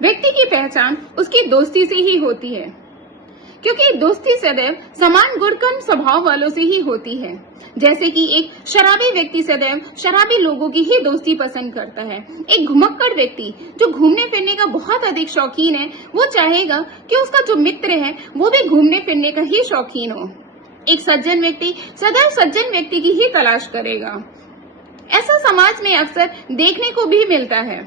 व्यक्ति की पहचान उसकी दोस्ती से ही होती है, क्योंकि दोस्ती सदैव समान गुणकर्म स्वभाव वालों से ही होती है। जैसे कि एक शराबी व्यक्ति सदैव शराबी लोगों की ही दोस्ती पसंद करता है। एक घुमक्कड़ व्यक्ति जो घूमने फिरने का बहुत अधिक शौकीन है, वो चाहेगा कि उसका जो मित्र है वो भी घूमने फिरने का ही शौकीन हो। एक सज्जन व्यक्ति सदैव सज्जन व्यक्ति की ही तलाश करेगा। ऐसा समाज में अक्सर देखने को भी मिलता है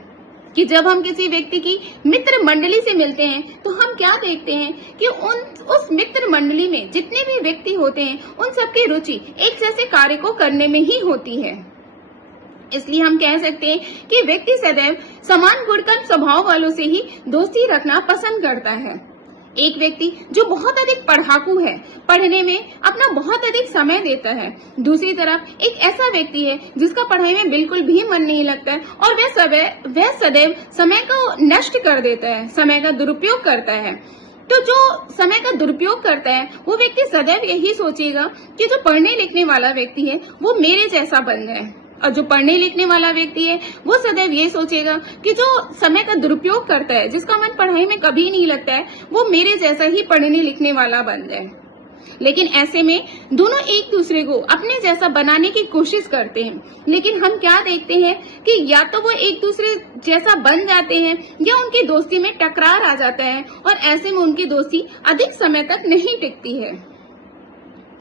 कि जब हम किसी व्यक्ति की मित्र मंडली से मिलते हैं तो हम क्या देखते हैं कि उस मित्र मंडली में जितने भी व्यक्ति होते हैं उन सबकी रुचि एक जैसे कार्य को करने में ही होती है। इसलिए हम कह सकते हैं कि व्यक्ति सदैव समान गुणकर्म स्वभाव वालों से ही दोस्ती रखना पसंद करता है। एक व्यक्ति जो बहुत अधिक पढ़ाकू है, पढ़ने में अपना बहुत अधिक समय देता है। दूसरी तरफ एक ऐसा व्यक्ति है जिसका पढ़ाई में बिल्कुल भी मन नहीं लगता है और वह सदैव समय को नष्ट कर देता है, समय का दुरुपयोग करता है। तो जो समय का दुरुपयोग करता है वो व्यक्ति सदैव यही सोचेगा कि जो पढ़ने लिखने वाला व्यक्ति है वो मेरे जैसा बन जाए, और जो पढ़ने लिखने वाला व्यक्ति है वो सदैव ये सोचेगा कि जो समय का दुरुपयोग करता है, जिसका मन पढ़ाई में कभी नहीं लगता है, वो मेरे जैसा ही पढ़ने लिखने वाला बन जाए। लेकिन ऐसे में दोनों एक दूसरे को अपने जैसा बनाने की कोशिश करते हैं, लेकिन हम क्या देखते हैं कि या तो वो एक दूसरे जैसा बन जाते हैं या उनकी दोस्ती में टकरार आ जाता है और ऐसे में उनकी दोस्ती अधिक समय तक नहीं टिकती है।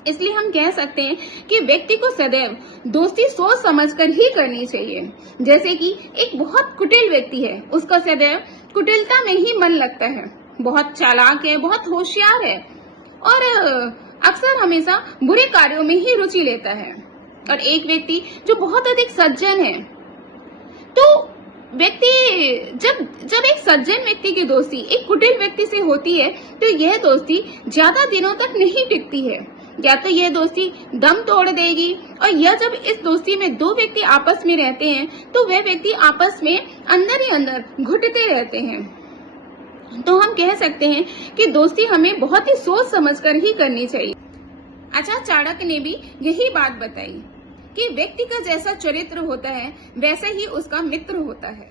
इसलिए हम कह सकते हैं कि व्यक्ति को सदैव दोस्ती सोच समझकर ही करनी चाहिए। जैसे कि एक बहुत कुटिल व्यक्ति है, उसका सदैव कुटिलता में ही मन लगता है, बहुत चालाक है, बहुत होशियार है और अक्सर हमेशा बुरे कार्यों में ही रुचि लेता है। और एक व्यक्ति जो बहुत अधिक सज्जन है, तो व्यक्ति जब एक सज्जन व्यक्ति की दोस्ती एक कुटिल व्यक्ति से होती है तो यह दोस्ती ज्यादा दिनों तक नहीं टिकती है। या तो यह दोस्ती दम तोड़ देगी, और यह जब इस दोस्ती में दो व्यक्ति आपस में रहते हैं तो वह व्यक्ति आपस में अंदर ही अंदर घुटते रहते हैं। तो हम कह सकते हैं कि दोस्ती हमें बहुत ही सोच समझकर ही करनी चाहिए। आचार्य चाणक्य ने भी यही बात बताई कि व्यक्ति का जैसा चरित्र होता है वैसे ही उसका मित्र होता है।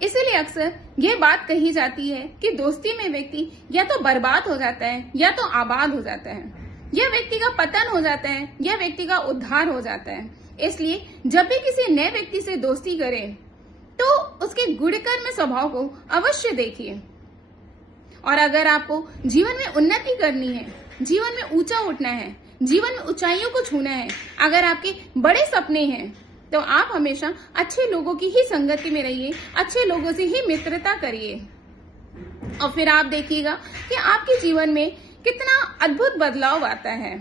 इसलिए अक्सर यह बात कही जाती है कि दोस्ती में व्यक्ति या तो बर्बाद हो जाता है या तो आबाद हो जाता है, यह व्यक्ति का पतन हो जाता है या व्यक्ति का उद्धार हो जाता है। इसलिए जब भी किसी नए व्यक्ति से दोस्ती करें तो उसके गुणकर्म स्वभाव को अवश्य देखिए। और अगर आपको जीवन में उन्नति करनी है, जीवन में ऊंचा उठना है, जीवन में ऊंचाइयों को छूना है, अगर आपके बड़े सपने हैं तो आप हमेशा अच्छे लोगों की ही संगति में रहिए, अच्छे लोगों से ही मित्रता करिए और फिर आप देखिएगा कि आपके जीवन में कितना अद्भुत बदलाव आता है।